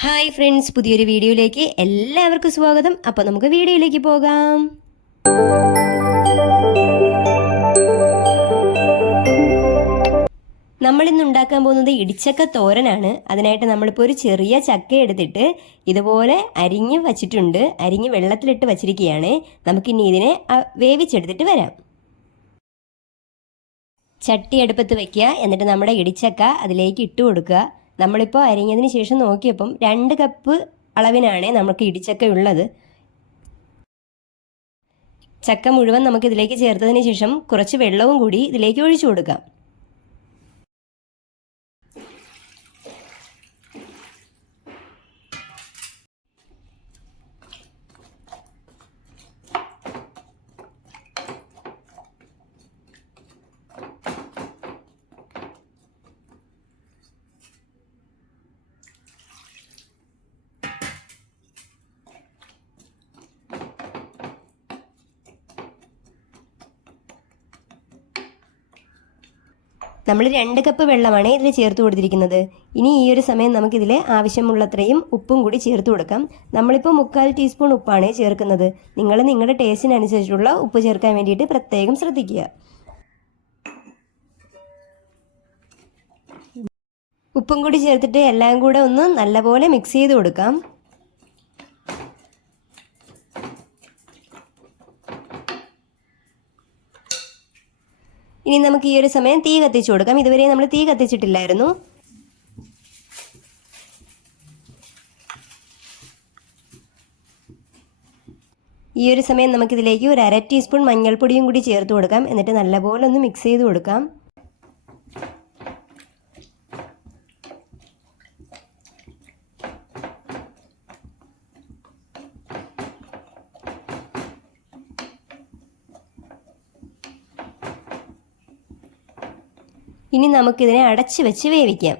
Hi friends, പുതിയൊരു വീഡിയോയിലേക്ക് എല്ലാവർക്കും സ്വാഗതം. അപ്പോൾ നമുക്ക് വീഡിയോയിലേക്ക് പോകാം. നമ്മളിന്ന് ഉണ്ടാക്കാൻ പോകുന്നത് ഇടിച്ചക്ക തോരനാണ്. അതിനായിട്ട് നമ്മളിപ്പോൾ ഒരു ചെറിയ ചക്ക എടുത്തിട്ട് ഇതുപോലെ അരിഞ്ഞ് വച്ചിട്ടുണ്ട്. അരിഞ്ഞ് വെള്ളത്തിലിട്ട് വച്ചിരിക്കുകയാണ്. നമുക്കിനി ഇതിനെ വേവിച്ചെടുത്തിട്ട് വരാം. ചട്ടി അടുപ്പത്ത് വയ്ക്കുക. എന്നിട്ട് നമ്മുടെ ഇടിച്ചക്ക അതിലേക്ക് ഇട്ട് കൊടുക്കുക. നമ്മളിപ്പോൾ അരിഞ്ഞതിന് ശേഷം നോക്കിയപ്പം 2 കപ്പ് അളവിനാണ് നമുക്ക് ഇടിച്ചക്ക ഉള്ളത്. ചക്ക മുഴുവൻ നമുക്ക് ഇതിലേക്ക് ചേർത്തതിന് ശേഷം കുറച്ച് വെള്ളവും കൂടി ഇതിലേക്ക് ഒഴിച്ചു കൊടുക്കാം. നമ്മൾ 2 കപ്പ് വെള്ളമാണ് ഇതിൽ ചേർത്ത് കൊടുത്തിരിക്കുന്നത്. ഇനി ഈ ഒരു സമയം നമുക്കിതിൽ ആവശ്യമുള്ളത്രയും ഉപ്പും കൂടി ചേർത്ത് കൊടുക്കാം. നമ്മളിപ്പോൾ 3/4 ടീസ്പൂൺ ഉപ്പാണ് ചേർക്കുന്നത്. നിങ്ങൾ നിങ്ങളുടെ ടേസ്റ്റിനനുസരിച്ചുള്ള ഉപ്പ് ചേർക്കാൻ വേണ്ടിയിട്ട് പ്രത്യേകം ശ്രദ്ധിക്കുക. ഉപ്പും കൂടി ചേർത്തിട്ട് എല്ലാം കൂടെ ഒന്ന് നല്ലപോലെ മിക്സ് ചെയ്ത് കൊടുക്കാം. ഇനി നമുക്ക് ഈ ഒരു സമയം തീ കത്തിച്ചു കൊടുക്കാം. ഇതുവരെ നമ്മൾ തീ കത്തിച്ചിട്ടില്ലായിരുന്നു. ഈ ഒരു സമയം നമുക്കിതിലേക്ക് ഒരു 1/2 ടീസ്പൂൺ മഞ്ഞൾപ്പൊടിയും കൂടി ചേർത്ത് കൊടുക്കാം. എന്നിട്ട് നല്ലപോലെ ഒന്ന് മിക്സ് ചെയ്ത് കൊടുക്കാം. ഇനി നമുക്കിതിനെ അടച്ച് വെച്ച് വേവിക്കാം.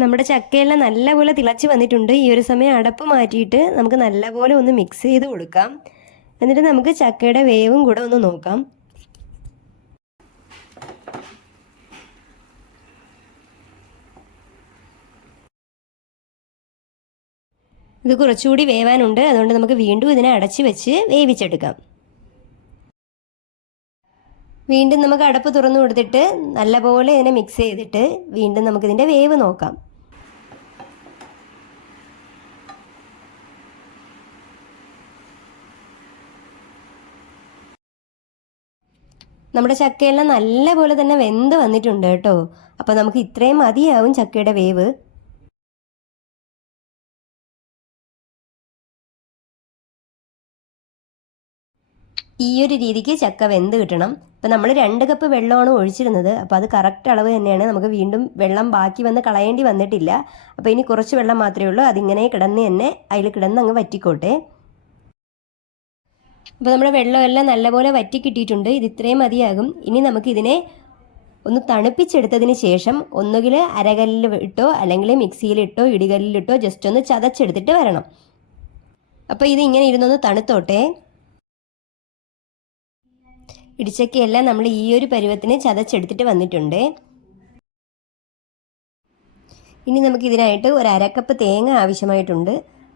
നമ്മുടെ ചക്കയെല്ലാം നല്ലപോലെ തിളച്ച് വന്നിട്ടുണ്ട്. ഈ ഒരു സമയം അടപ്പ് മാറ്റിയിട്ട് നമുക്ക് നല്ലപോലെ ഒന്ന് മിക്സ് ചെയ്ത് കൊടുക്കാം. എന്നിട്ട് നമുക്ക് ചക്കയുടെ വേവും കൂടെ ഒന്ന് നോക്കാം. ഇത് കുറച്ചുകൂടി വേവാനുണ്ട്. അതുകൊണ്ട് നമുക്ക് വീണ്ടും ഇതിനെ അടച്ച് വെച്ച് വേവിച്ചെടുക്കാം. വീണ്ടും നമുക്ക് അടപ്പ് തുറന്നു കൊടുത്തിട്ട് നല്ലപോലെ ഇതിനെ മിക്സ് ചെയ്തിട്ട് വീണ്ടും നമുക്കിതിൻ്റെ വേവ് നോക്കാം. നമ്മുടെ ചക്കയെല്ലാം നല്ലപോലെ തന്നെ വെന്ത് വന്നിട്ടുണ്ട് കേട്ടോ. അപ്പോൾ നമുക്ക് ഇത്രയും മതിയാവും ചക്കയുടെ വേവ്. ഈ ഒരു രീതിക്ക് ചക്ക വെന്ത് കിട്ടണം. ഇപ്പം നമ്മൾ 2 കപ്പ് വെള്ളമാണ് ഒഴിച്ചിരുന്നത്. അപ്പോൾ അത് കറക്റ്റ് അളവ് തന്നെയാണ്. നമുക്ക് വീണ്ടും വെള്ളം ബാക്കി വന്ന് കളയേണ്ടി വന്നിട്ടില്ല. അപ്പോൾ ഇനി കുറച്ച് വെള്ളം മാത്രമേ ഉള്ളൂ. അതിങ്ങനെ കിടന്ന് തന്നെ അതിൽ കിടന്ന് അങ്ങ് വറ്റിക്കോട്ടെ. അപ്പോൾ നമ്മുടെ വെള്ളമെല്ലാം നല്ലപോലെ വറ്റി കിട്ടിയിട്ടുണ്ട്. ഇത് ഇത്രയും മതിയാകും. ഇനി നമുക്കിതിനെ ഒന്ന് തണുപ്പിച്ചെടുത്തതിന് ശേഷം ഒന്നുകിൽ അരകല്ലിൽ ഇട്ടോ അല്ലെങ്കിൽ മിക്സിയിലിട്ടോ ഇടികല്ലിലിട്ടോ ജസ്റ്റ് ഒന്ന് ചതച്ചെടുത്തിട്ട് വരണം. അപ്പോൾ ഇത് ഇങ്ങനെ ഇരുന്നൊന്ന് തണുത്തോട്ടെ. ഇടിച്ചക്കയെല്ലാം നമ്മൾ ഈ ഒരു പരുവത്തിന് ചതച്ചെടുത്തിട്ട് വന്നിട്ടുണ്ട്. ഇനി നമുക്കിതിനായിട്ട് ഒരു 1/2 കപ്പ് തേങ്ങ ആവശ്യമായിട്ടുണ്ട്.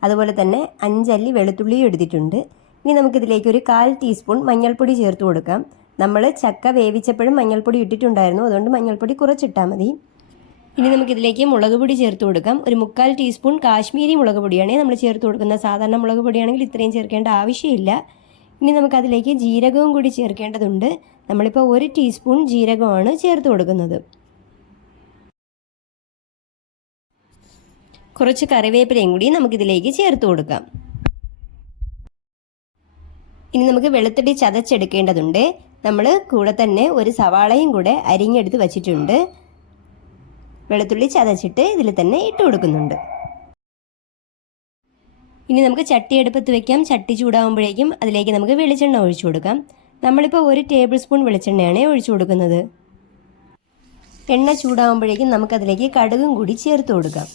അതുപോലെ തന്നെ 5 അല്ലി വെളുത്തുള്ളിയും എടുത്തിട്ടുണ്ട്. ഇനി നമുക്കിതിലേക്ക് ഒരു 1/4 ടീസ്പൂൺ മഞ്ഞൾപ്പൊടി ചേർത്ത് കൊടുക്കാം. നമ്മൾ ചക്ക വേവിച്ചപ്പോഴും മഞ്ഞൾപ്പൊടി ഇട്ടിട്ടുണ്ടായിരുന്നു. അതുകൊണ്ട് മഞ്ഞൾപ്പൊടി കുറച്ചിട്ടാൽ മതി. ഇനി നമുക്കിതിലേക്ക് മുളക് പൊടി ചേർത്ത് കൊടുക്കാം. ഒരു 3/4 ടീസ്പൂൺ കാശ്മീരി മുളക് പൊടിയാണ് നമ്മൾ ചേർത്ത് കൊടുക്കുന്നത്. സാധാരണ മുളക് പൊടിയാണെങ്കിൽ ഇത്രയും ചേർക്കേണ്ട ആവശ്യമില്ല. ഇനി നമുക്കതിലേക്ക് ജീരകവും കൂടി ചേർക്കേണ്ടതുണ്ട്. നമ്മളിപ്പോൾ 1 ടീസ്പൂൺ ജീരകമാണ് ചേർത്ത് കൊടുക്കുന്നത്. കുറച്ച് കറിവേപ്പിലയും കൂടി നമുക്കിതിലേക്ക് ചേർത്ത് കൊടുക്കാം. ഇനി നമുക്ക് വെളുത്തുള്ളി ചതച്ചെടുക്കേണ്ടതുണ്ട്. നമ്മൾ കൂടെ തന്നെ ഒരു സവാളയും കൂടെ അരിഞ്ഞെടുത്ത് വച്ചിട്ടുണ്ട്. വെളുത്തുള്ളി ചതച്ചിട്ട് ഇതിൽ തന്നെ ഇട്ട് കൊടുക്കുന്നുണ്ട്. ഇനി നമുക്ക് ചട്ടി അടുപ്പത്ത് വയ്ക്കാം. ചട്ടി ചൂടാകുമ്പോഴേക്കും അതിലേക്ക് നമുക്ക് വെളിച്ചെണ്ണ ഒഴിച്ചു കൊടുക്കാം. നമ്മളിപ്പോൾ 1 ടേബിൾ സ്പൂൺ വെളിച്ചെണ്ണയാണ് ഒഴിച്ചു കൊടുക്കുന്നത്. എണ്ണ ചൂടാകുമ്പോഴേക്കും നമുക്കതിലേക്ക് കടുകും കൂടി ചേർത്ത് കൊടുക്കാം.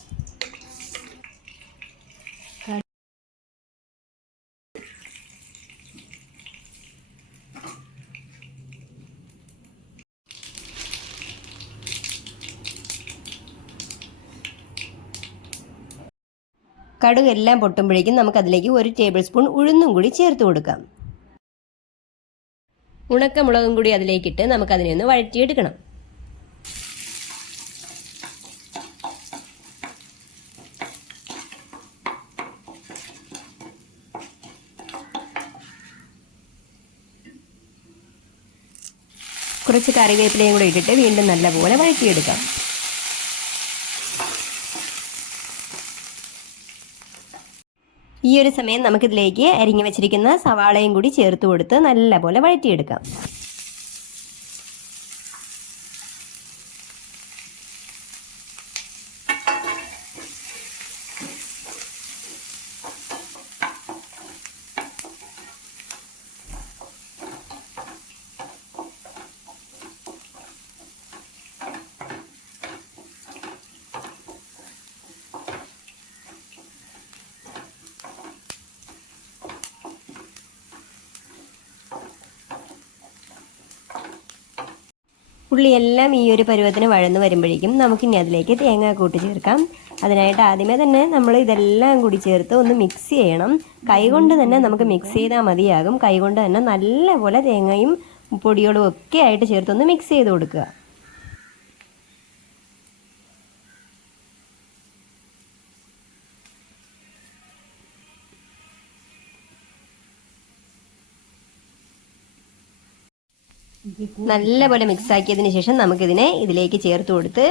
കടുക് എല്ലാം പൊട്ടുമ്പോഴേക്കും നമുക്കതിലേക്ക് 1 ടേബിൾ സ്പൂൺ ഉഴുന്നും കൂടി ചേർത്ത് കൊടുക്കാം. ഉണക്കമുളകും കൂടി അതിലേക്കിട്ട് നമുക്കതിനെ ഒന്ന് വഴറ്റിയെടുക്കണം. കുറച്ച് കറിവേപ്പിലയും കൂടി ഇട്ടിട്ട് വീണ്ടും നല്ലപോലെ വഴറ്റിയെടുക്കാം. ഈ ഒരു സമയം നമുക്കിതിലേക്ക് അരിഞ്ഞു വെച്ചിരിക്കുന്ന സവാളയും കൂടി ചേർത്ത് കൊടുത്ത് നല്ലപോലെ വഴറ്റിയെടുക്കാം. ഉള്ളിയെല്ലാം ഈ ഒരു പരുവത്തിന് വഴന്ന് വരുമ്പോഴേക്കും നമുക്കിനി അതിലേക്ക് തേങ്ങാക്കൂട്ട് ചേർക്കാം. അതിനായിട്ട് ആദ്യമേ തന്നെ നമ്മൾ ഇതെല്ലാം കൂടി ചേർത്ത് ഒന്ന് മിക്സ് ചെയ്യണം. കൈകൊണ്ട് തന്നെ നമുക്ക് മിക്സ് ചെയ്താൽ മതിയാകും. കൈകൊണ്ട് തന്നെ നല്ലപോലെ തേങ്ങയും പൊടികളും ഒക്കെ ആയിട്ട് ചേർത്തൊന്ന് മിക്സ് ചെയ്ത് കൊടുക്കുക. നല്ലപോലെ മിക്സ് ആക്കിയതിന് ശേഷം നമുക്കിതിനെ ഇതിലേക്ക് ചേർത്ത് കൊടുത്ത്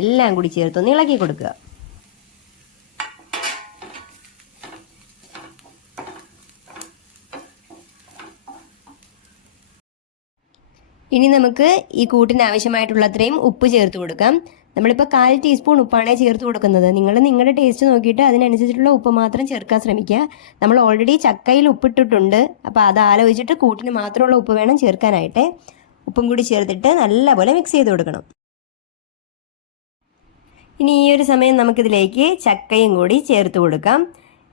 എല്ലാം കൂടി ചേർത്തൊന്ന് ഇളക്കി കൊടുക്കുക. ഇനി നമുക്ക് ഈ കൂട്ടിന് ആവശ്യമായിട്ടുള്ളത്രയും ഉപ്പ് ചേർത്ത് കൊടുക്കാം. നമ്മളിപ്പോൾ 1/4 ടീസ്പൂൺ ഉപ്പാണ് ചേർത്ത് കൊടുക്കുന്നത്. നിങ്ങൾ നിങ്ങളുടെ ടേസ്റ്റ് നോക്കിയിട്ട് അതിനനുസരിച്ചിട്ടുള്ള ഉപ്പ് മാത്രം ചേർക്കാൻ ശ്രമിക്കുക. നമ്മൾ ഓൾറെഡി ചക്കയിൽ ഉപ്പിട്ടിട്ടുണ്ട്. അപ്പോൾ അത് ആലോചിച്ചിട്ട് കൂട്ടിന് മാത്രമുള്ള ഉപ്പ് വേണം ചേർക്കാനായിട്ട്. ഉപ്പും കൂടി ചേർത്തിട്ട് നല്ലപോലെ മിക്സ് ചെയ്ത് കൊടുക്കണം. ഇനി ഈ ഒരു സമയം നമുക്കിതിലേക്ക് ചക്കയും കൂടി ചേർത്ത് കൊടുക്കാം.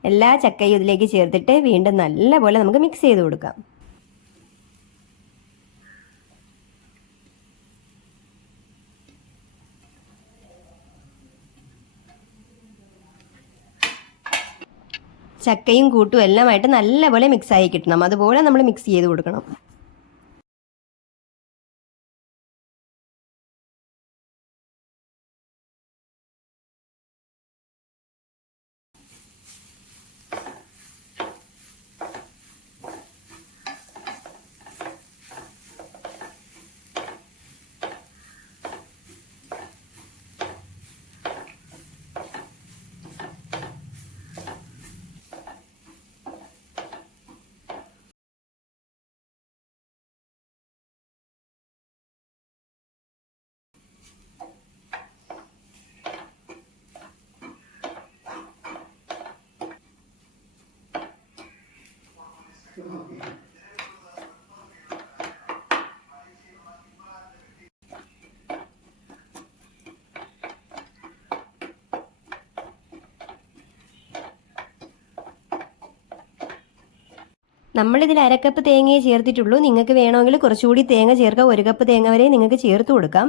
എല്ലാ ചക്കയും ഇതിലേക്ക് ചേർത്തിട്ട് വീണ്ടും നല്ലപോലെ നമുക്ക് മിക്സ് ചെയ്ത് കൊടുക്കാം. ചക്കയും കൂട്ടും എല്ലാമായിട്ട് നല്ലപോലെ മിക്സായി കിട്ടണം. അതുപോലെ നമ്മൾ മിക്സ് ചെയ്ത് കൊടുക്കണം. നമ്മളിതിൽ 1/2 കപ്പ് തേങ്ങയെ ചേർത്തിട്ടുള്ളൂ. നിങ്ങൾക്ക് വേണമെങ്കിൽ കുറച്ചുകൂടി തേങ്ങ ചേർക്കാം. 1 കപ്പ് തേങ്ങ വരെ നിങ്ങൾക്ക് ചേർത്ത് കൊടുക്കാം.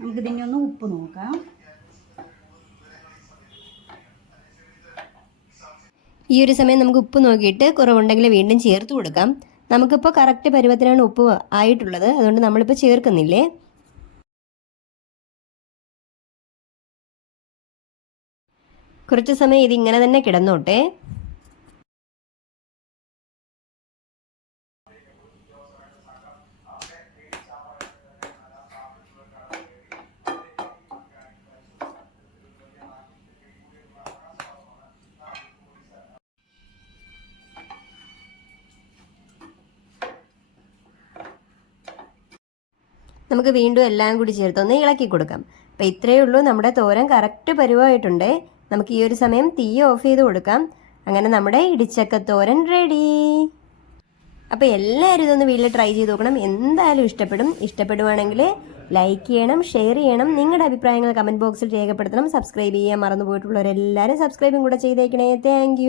നമുക്കിതിനെ ഒന്ന് ഉപ്പ് നോക്കാം. ഈ ഒരു സമയം നമുക്ക് ഉപ്പ് നോക്കിയിട്ട് കുറവുണ്ടെങ്കിൽ വീണ്ടും ചേർത്ത് കൊടുക്കാം. നമുക്കിപ്പോൾ കറക്റ്റ് പരുവത്തിനാണ് ഉപ്പ് ആയിട്ടുള്ളത്. അതുകൊണ്ട് നമ്മളിപ്പോൾ ചേർക്കുന്നില്ലേ. കുറച്ച് സമയം ഇതിങ്ങനെ തന്നെ കിടന്നോട്ടെ. നമുക്ക് വീണ്ടും എല്ലാം കൂടി ചേർത്തൊന്ന് ഇളക്കി കൊടുക്കാം. അപ്പോൾ ഇത്രയേ ഉള്ളൂ. നമ്മുടെ തോരൻ കറക്റ്റ് പരുവമായിട്ടുണ്ട്. നമുക്ക് ഈ ഒരു സമയം തീ ഓഫ് ചെയ്ത് കൊടുക്കാം. അങ്ങനെ നമ്മുടെ ഇടിച്ചക്കത്തോരൻ റെഡി. അപ്പോൾ എല്ലാവരും ഇതൊന്ന് വീട്ടിൽ ട്രൈ ചെയ്ത് നോക്കണം. എന്തായാലും ഇഷ്ടപ്പെടും. ഇഷ്ടപ്പെടുവാണെങ്കിൽ ലൈക്ക് ചെയ്യണം, ഷെയർ ചെയ്യണം. നിങ്ങളുടെ അഭിപ്രായങ്ങൾ കമൻറ്റ് ബോക്സിൽ രേഖപ്പെടുത്തണം. സബ്സ്ക്രൈബ് ചെയ്യാൻ മറന്നു പോയിട്ടുള്ളവരെല്ലാവരും സബ്സ്ക്രൈബും കൂടെ ചെയ്തേക്കണേ. താങ്ക്